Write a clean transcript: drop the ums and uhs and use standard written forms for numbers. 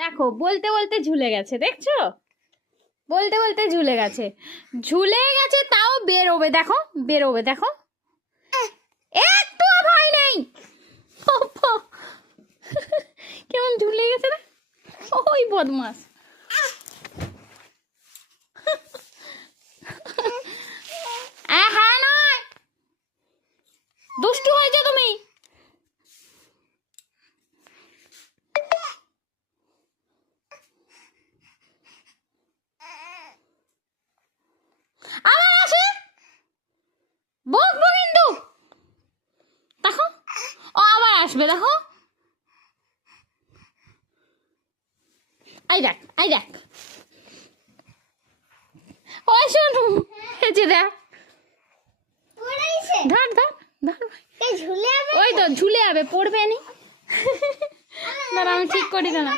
দেখো বলতে বলতে ঝুলে গেছে, দেখছো? বলতে বলতে ঝুলে গেছে, ঝুলে গেছে, তাও বেরোবে। দেখো বেরোবে, দেখো একটু ভয় নেই। কেমন ঝুলে গেছে না, ওই বদমাস। হ্যাঁ নয়, দুষ্টু হয়েছে তুমি। আবার আসে, বকবো কিন্তু। দেখো ও আবার আসবে, দেখো। আই দেখ, আই দেখ, ওই শোনো, হেঁচে দেখ, ধর ধর ধর, ওই তো ঝুলে যাবে, পড়বে নি। দাঁড়া আমি ঠিক করি, দাঁড়া।